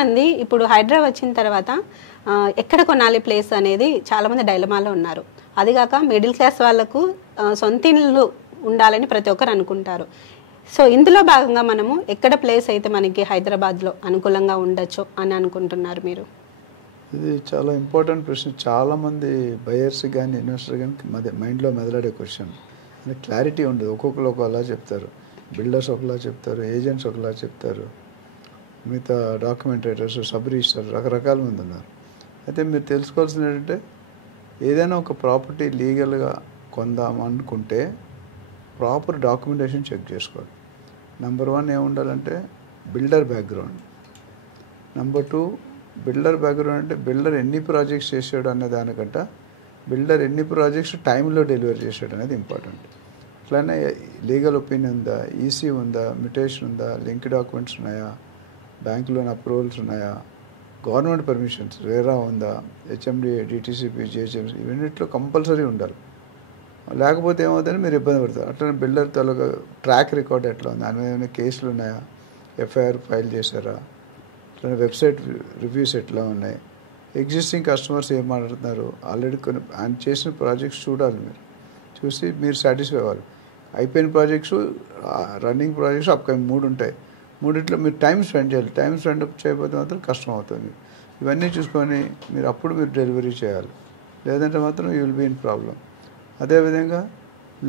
మంది ఇప్పుడు హైదరాబాద్ వచ్చిన తర్వాత ఎక్కడ కొనాలి ప్లేస్ అనేది చాలా మంది డైలమాలో ఉన్నారు. అదిగాక మిడిల్ క్లాస్ వాళ్ళకు సొంత ఇల్లు ఉండాలని ప్రతి ఒక్కరు అనుకుంటారు. సో ఇందులో భాగంగా మనము ఎక్కడ ప్లేస్ అయితే మనకి హైదరాబాద్లో అనుకూలంగా ఉండొచ్చు అని అనుకుంటున్నారు మీరు? ఇది చాలా ఇంపార్టెంట్ ప్రశ్న. చాలామంది బయర్స్ కానీ ఇన్వెస్టర్ కానీ మైండ్లో మెదలాడే క్వశ్చన్. అంటే క్లారిటీ ఉండదు. ఒక్కొక్కరు ఒకలా చెప్తారు. బిల్డర్స్ ఒకలా చెప్తారు, ఏజెంట్స్ ఒకలా చెప్తారు, మిగతా డాక్యుమెంటేటర్స్, సబ్ రిజిస్టర్ రకరకాల మంది ఉన్నారు. అయితే మీరు తెలుసుకోవాల్సింది ఏంటంటే ఏదైనా ఒక ప్రాపర్టీ లీగల్గా కొందాం అనుకుంటే ప్రాపర్ డాక్యుమెంటేషన్ చెక్ చేసుకోవాలి. నెంబర్ 1 ఏముండాలంటే builder background. Number 2 builder background అంటే బిల్డర్ ఎన్ని ప్రాజెక్ట్స్ చేసాడు అనే దానికంటే బిల్డర్ ఎన్ని ప్రాజెక్ట్స్ టైంలో డెలివరీ చేసాడు అనేది ఇంపార్టెంట్. అట్లానే లీగల్ ఒపీనియన్ ఉందా, ఈసీ ఉందా, మ్యూటేషన్ ఉందా, లింక్ డాక్యుమెంట్స్ ఉన్నాయా, బ్యాంక్ లోన్ అప్రూవల్స్ ఉన్నాయా, గవర్నమెంట్ పర్మిషన్స్ రేరా ఉందా, హెచ్ఎండి, డిటీసీపీ, జిహెచ్ఎంసీ ఇవన్నిట్లో కంపల్సరీ ఉండాలి. లేకపోతే ఏమవుతుందని మీరు ఇబ్బంది పడతారు. అట్లనే బిల్డర్ తాలూకా ట్రాక్ రికార్డ్ ఎట్లా ఉంది, దాని మీద ఏమైనా కేసులు ఉన్నాయా, ఎఫ్ఐఆర్ ఫైల్ చేశారా, అట్లనే వెబ్సైట్ రివ్యూస్ ఎట్లా ఉన్నాయి, ఎగ్జిస్టింగ్ కస్టమర్స్ ఏం మాట్లాడుతున్నారు, ఆల్రెడీ కొన్ని ఆయన చేసిన ప్రాజెక్ట్స్ చూడాలి. మీరు చూసి మీరు సాటిస్ఫై అవ్వాలి. అయిపోయిన ప్రాజెక్ట్స్, రన్నింగ్ ప్రాజెక్ట్స్, అప్కమింగ్ 3 ఉంటాయి. మూడిట్లో మీరు టైం స్పెండ్ చేయాలి. టైం స్పెండ్ చేయకపోతే మాత్రం కష్టం అవుతుంది. ఇవన్నీ చూసుకొని మీరు డెలివరీ చేయాలి. లేదంటే మాత్రం you will be in problem. అదేవిధంగా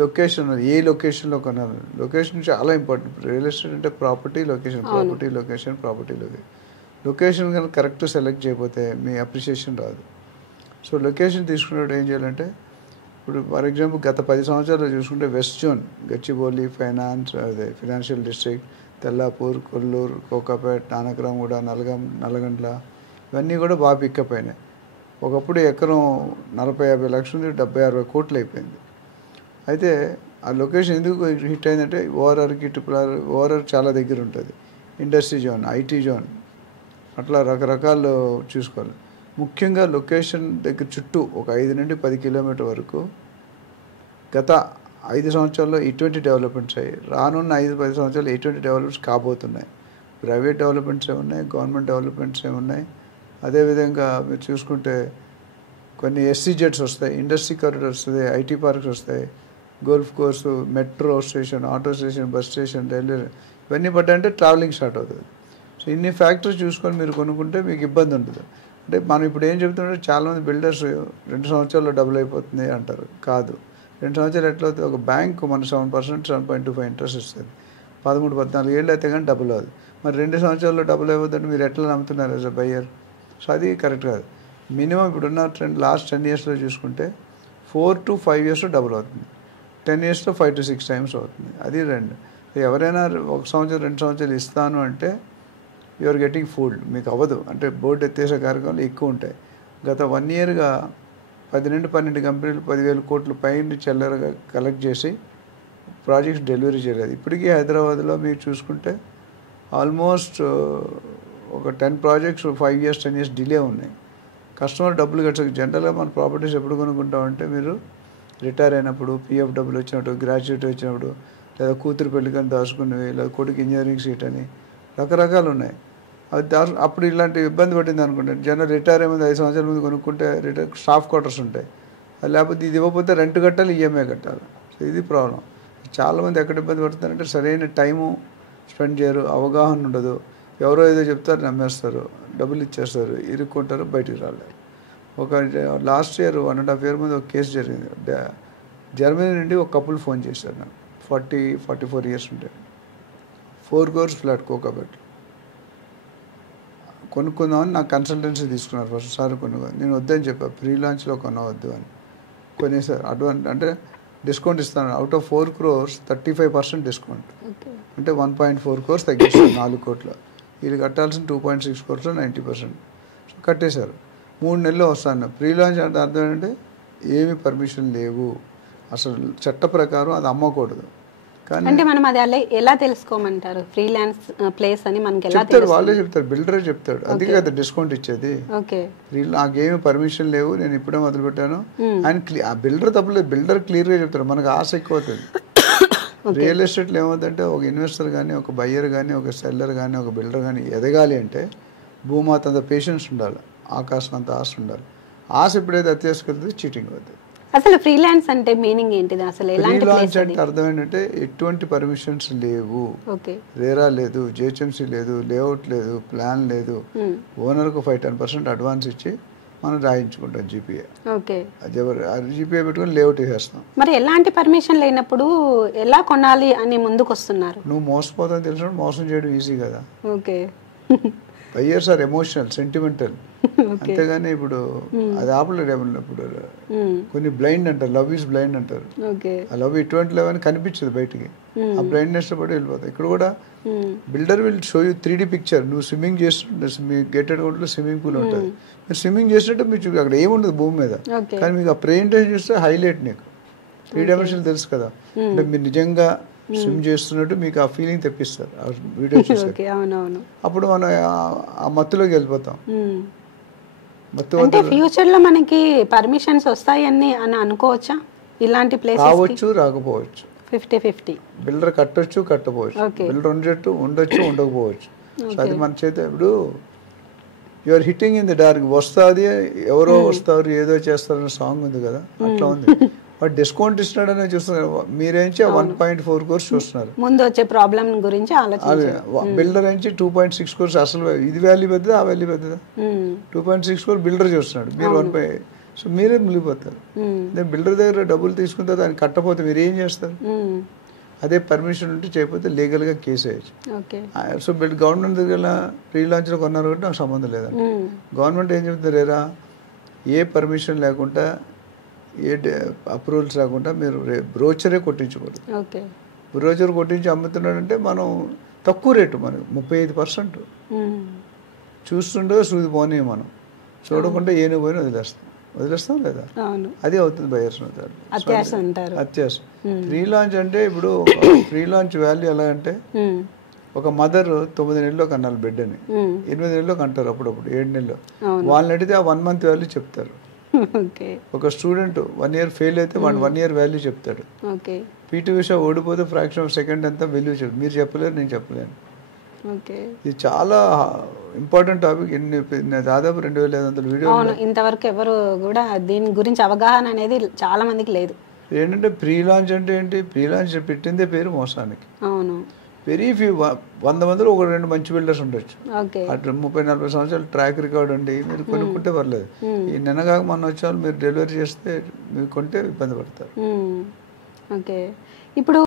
లొకేషన్, ఏ లొకేషన్లో కొనాలి. లొకేషన్ చాలా ఇంపార్టెంట్. రియల్ ఎస్టేట్ అంటే property location, property location, property location. Location కనుక కరెక్ట్ సెలెక్ట్ చేయకపోతే మీ అప్రిషియేషన్ రాదు. సో లొకేషన్ తీసుకున్నప్పుడు ఏం చేయాలంటే ఇప్పుడు ఫర్ ఎగ్జాంపుల్ గత 10 సంవత్సరాలు చూసుకుంటే west zone, Gachibowli, financial district, Tellapur, Kollur, Kokapet, Nanakramguda, Nalgonda ఇవన్నీ కూడా బాగా పికప్ అయినాయి. ఒకప్పుడు ఎకరం 40-50 లక్షలు 70-60 కోట్లు అయిపోయింది. అయితే ఆ లొకేషన్ ఎందుకు హిట్ అయిందంటే ఓఆర్ఆర్కి ఓఆర్ఆర్ చాలా దగ్గర ఉంటుంది. ఇండస్ట్రీ జోన్, ఐటీ జోన్, అట్లా రకరకాలు చూసుకోవాలి. ముఖ్యంగా లొకేషన్ దగ్గర చుట్టూ ఒక 5 నుండి 10 కిలోమీటర్ వరకు గత 5 సంవత్సరాల్లో ఇటువంటి డెవలప్మెంట్స్ అయ్యాయి. రానున్న 5-10 సంవత్సరాలు ఇటువంటి డెవలప్మెంట్స్ కాబోతున్నాయి. ప్రైవేట్ డెవలప్మెంట్స్ ఏమున్నాయి, గవర్నమెంట్ డెవలప్మెంట్స్ ఏమున్నాయి. అదేవిధంగా మీరు చూసుకుంటే కొన్ని ఎస్సీజెడ్స్ వస్తాయి, ఇండస్ట్రీ కారిడార్స్ వస్తాయి, ఐటీ పార్క్స్ వస్తాయి, golf course, metro station, auto station, bus station, railway ఇవన్నీ పడ్డాయంటే ట్రావెలింగ్ స్టార్ట్ అవుతుంది. సో ఇన్ని ఫ్యాక్టర్స్ చూసుకొని మీరు కొనుక్కుంటే మీకు ఇబ్బంది ఉంటుంది. అంటే మనం ఇప్పుడు ఏం చెప్తుంటే చాలామంది బిల్డర్స్ 2 సంవత్సరాల్లో డబుల్ అయిపోతుంది అంటారు. కాదు, 2 సంవత్సరాలు ఎట్లా అవుతుంది? ఒక బ్యాంకు మన 7%, 7.25 ఇంట్రెస్ట్ ఇస్తుంది. 13-14 ఏళ్ళు అయితే కానీ డబుల్ అవ్వదు. మరి 2 సంవత్సరాల్లో డబుల్ అయిపోతుందంటే మీరు ఎట్లా నమ్ముతున్నారు యాజ్ అ బయ్యర్? సో అది కరెక్ట్ కాదు. మినిమం ఇప్పుడున్న ట్రెండ్ లాస్ట్ 10 ఇయర్స్లో చూసుకుంటే 4 to 5 ఇయర్స్లో డబుల్ అవుతుంది. 10 ఇయర్స్లో 5 to 6 టైమ్స్ అవుతుంది. అది 2. ఎవరైనా 1 సంవత్సరం 2 సంవత్సరాలు ఇస్తాను అంటే యూఆర్ గెటింగ్ ఫూల్డ్. మీకు అవ్వదు. అంటే బోర్డు ఎత్తేసే కార్యక్రమాలు ఎక్కువ ఉంటాయి. గత 1 yearగా 10 నుండి 12 కంపెనీలు 10,000 కోట్ల పైన చిల్లరగా కలెక్ట్ చేసి ప్రాజెక్ట్స్ డెలివరీ చేయలేదు. ఇప్పటికీ హైదరాబాద్లో మీరు చూసుకుంటే ఆల్మోస్ట్ ఒక 10 ప్రాజెక్ట్స్ 5 years 10 years డిలే ఉన్నాయి. కస్టమర్ డబ్బులు కట్టక జనరల్గా మన ప్రాపర్టీస్ ఎప్పుడు కొనుక్కుంటామంటే మీరు రిటైర్ అయినప్పుడు, పిఎఫ్ డబ్బులు వచ్చినప్పుడు, గ్రాడ్యుయేట్ వచ్చినప్పుడు, లేదా కూతురు పెళ్ళికని దాచుకునేవి, లేదా కొడుకు ఇంజనీరింగ్ సీట్ అని రకరకాలు ఉన్నాయి. అది అప్పుడు ఇలాంటి ఇబ్బంది పట్టింది అనుకుంటే జనరల్ రిటైర్ అయ్యే ముందు 5 సంవత్సరాల ముందు కొనుక్కుంటే స్టాఫ్ క్వార్టర్స్ ఉంటాయి. అది లేకపోతే ఇది ఇవ్వకపోతే రెంట్ కట్టాలి, ఈఎంఐ కట్టాలి. సో ఇది ప్రాబ్లం. చాలామంది ఎక్కడ ఇబ్బంది పడుతున్నారంటే సరైన టైము స్పెండ్ చేయరు, అవగాహన ఉండదు, ఎవరో ఏదో చెప్తారు నమ్మేస్తారు, డబ్బులు ఇచ్చేస్తారు, ఇరుక్కుంటారు, బయటికి రాలేరు. ఒక లాస్ట్ ఇయర్ 1.5 year ముందు ఒక కేసు జరిగింది. జర్మనీ నుండి ఒక కపుల్ ఫోన్ చేశారు నాకు. 40-44 years ఉంటాయి. 4 crores ఫ్లాట్ కోకాపేట కొనుక్కుందామని నాకు కన్సల్టెన్సీ తీసుకున్నారు. ఫస్ట్ సార్ కొనుక్కుందాం, నేను వద్దని చెప్పాను, ప్రీ లాంచ్లో కొనవద్దు అని. కొనేసారు. అడ్వాన్స్ అంటే డిస్కౌంట్ ఇస్తాను. అవుట్ ఆఫ్ 4 crores 35% డిస్కౌంట్ అంటే 1.4 crores తగ్గిస్తారు. 4 కోట్ల వీళ్ళు కట్టాల్సిన 2.6 crores 90%. సో కట్టేశారు. 3 నెలలు వస్తాను. ప్రీ లాంచ్ అంటే అర్థం ఏంటంటే ఏమి పర్మిషన్ లేవు, అసలు చట్ట ప్రకారం అది అమ్మకూడదు. కానీ అంటే మనం అది ఎలా తెలుసుకోమంటారు? ఫ్రీలాన్స్ ప్లేస్ అని మనకి ఎలా చెప్తారు, వాళ్ళే చెప్తారు, బిల్డరే చెప్తాడు. అందుకే కదా డిస్కౌంట్ ఇచ్చేది. నాకేమి పర్మిషన్ లేవు, నేను ఇప్పుడే మొదలు పెట్టాను ఆయన. ఆ బిల్డర్ తప్పలేదు, బిల్డర్ క్లియర్గా చెప్తారు. మనకు ఆశ ఎక్కువ అవుతుంది. రియల్ ఎస్టేట్లో ఏమవుతుందంటే ఒక ఇన్వెస్టర్ కానీ, ఒక బయ్యర్ కానీ, ఒక సెల్లర్ కానీ, ఒక బిల్డర్ కానీ ఎదగాలి అంటే భూమాత అంత పేషెన్స్ ఉండాలి, ఆకాశం అంత ఆశ ఉండాలి. ఆశ ఎప్పుడైతే అత్యాశకెళ్తుంది చీటింగ్ అవుతుంది. అసలు ఫ్రీలాన్స్ అంటే మీనింగ్ ఏంటిది? అసలు ఎలాంటి ఫ్రీలాన్స్ అంటే అర్థం ఏంటంటే ఎటువంటి పర్మిషన్స్ లేవు, రేరా లేదు, జిహెచ్ఎంసీ లేదు, లేఅవుట్ లేదు, ప్లాన్ లేదు. ఓనర్కు 5-10% అడ్వాన్స్ ఇచ్చి మనం రాయించుకుంటాం జీపీఏ. జీపీఏ పెట్టుకుని లేఅవుట్ వేసేస్తాం. మరి ఎలాంటి పర్మిషన్ లేనప్పుడు ఎలా కొనాలి అని ముందుకు వస్తున్నారు? నువ్వు మోసపోతావు తెలిసినప్పుడు మోసం చేయడం ఈజీ కదా. Okay, buyers are emotional, sentimental. అంతేగాని ఇప్పుడు అది ఆపలేడు. ఇప్పుడు కొన్ని బ్లైండ్ అంటారు, లవ్ ఈజ్ బ్లైండ్ అంటారు. ఆ లవ్ ఇటువంటి లవ్ అని కనిపించదు బయటికి, ఆ బ్లైండ్నెస్ పడి వెళ్ళిపోతాయి. ఇక్కడ కూడా builder will show you 3D picture. నువ్వు స్విమ్మింగ్ చేస్తుంటే మీ గేటెడ్ అవుట్లో స్విమ్మింగ్ పూల్ ఉంటుంది, మీరు స్విమ్మింగ్ చేసినట్టు మీరు అక్కడ ఏముండదు భూమి మీద, కానీ మీకు ఆ ప్రెజెంటేషన్ చూస్తే హైలైట్. నీకు 3 డైమెన్షన్ తెలుసు కదా, అంటే మీరు నిజంగా స్విమ్ చేస్తున్నట్టు మీకు ఆ ఫీలింగ్ తెప్పిస్తారు ఆ వీడియో చూసి. అప్పుడు మనం ఆ మత్తులోకి వెళ్ళిపోతాం. అంటే ఫ్యూచర్ లో మనకి పర్మిషన్స్ వస్తాయని అని అనుకోవచ్చా? ఇలాంటి ప్లేసెస్ రావచ్చు, రాకపోవచ్చు. 50-50. బిల్డర్ కట్టొచ్చు, కట్టపోవచ్చు. బిల్డర్ ఉండొచ్చు, ఉండకపోవచ్చు. అది మన చేత. ఇప్పుడు you're hitting in the dark. వస్తుంది, ఎవరో వస్తారు, ఏదో చేస్తారనే సాంగ్ ఉంది కదా, అట్లా ఉంది. వాడు డిస్కౌంట్ ఇస్తున్నాడనే చూస్తున్నారు, మీరేంచి 1.4 crores చూస్తున్నారు. ముందు వచ్చే ప్రాబ్లం గురించి ఆలోచించాలి. బిల్డర్ నుంచి 2.6 crores. అసలు ఇది వాల్యూ పెద్దదా, ఆ వాల్యూ పెద్దదా? 2.6 crores బిల్డర్ చూస్తున్నాడు, మీరు 1. సో మీరే మిగిలిపోతారు. బిల్డర్ దగ్గర డబ్బులు తీసుకున్న తర్వాత ఆయన కట్టపోతే మీరు ఏం చేస్తారు? అదే పర్మిషన్ ఉంటే చేయకపోతే లీగల్గా కేసు వేయచ్చు. సో గవర్నమెంట్ దగ్గర ప్రీ లాంచ్లో కొన్నారు కాబట్టి నాకు సంబంధం లేదండి. గవర్నమెంట్ ఏం చెప్తుంది, రేరా ఏ పర్మిషన్ లేకుండా, ఏ అప్రూవల్స్ రాకుండా మీరు బ్రోచరే కొట్టించకూడదు. బ్రోచర్ కొట్టించి అమ్ముతున్నాడంటే మనం తక్కువ రేటు, మనకి 35%. చూస్తుండో సూది పోనీ, మనం చూడకుండా ఏను పోయినా వదిలేస్తాం లేదా, అది అవుతుంది బయర్స్ అత్యాశ. ఫ్రీ లాంచ్ అంటే ఇప్పుడు ఫ్రీ లాంచ్ వాల్యూ ఎలా అంటే, ఒక మదర్ 9 నెలల్లో కన్నాలి బిడ్డ అని, 8 నెలల్లో కంటారు, అప్పుడప్పుడు 7 నెలల్లో. వాళ్ళని అడిగితే ఆ 1 month వాల్యూ చెప్తారు. ఒక స్టూడెంట్ 1 year ఫెయిల్ అయితే 1 year వాల్యూ చెప్తాడు. పీటీ ఉషా ఓడిపోతే ఫ్రాక్షన్ ఆఫ్ సెకండ్ అంతా వాల్యూ చెప్తారు. మీరు చెప్పలేరు, నేను చెప్పలేను. ఇది చాలా ఇంపార్టెంట్ టాపిక్. దాదాపు 2500 వీడియో. ఇంతవరకు ఎవరు కూడా దీని గురించి అవగాహన అనేది చాలా మందికి లేదు. ఏంటంటే ప్రీ లాంచ్ అంటే ఏంటి? ప్రీ లాంచ్ పెట్టిందే పేరు మోసానికి. అవును, వెరీ ఫ్యూ, 100 మందిలో 1-2 మంచి బిల్డర్స్ ఉండొచ్చు. అట్లా 30-40 సంవత్సరాలు ట్రాక్ రికార్డ్ ఉండి మీరు కొనుక్కుంటే పర్లేదు. ఈ నెనగాక మొన్న వచ్చే వాళ్ళు మీరు డెలివరీ చేస్తే మీరు కొంటే ఇబ్బంది పడతారు. ఇప్పుడు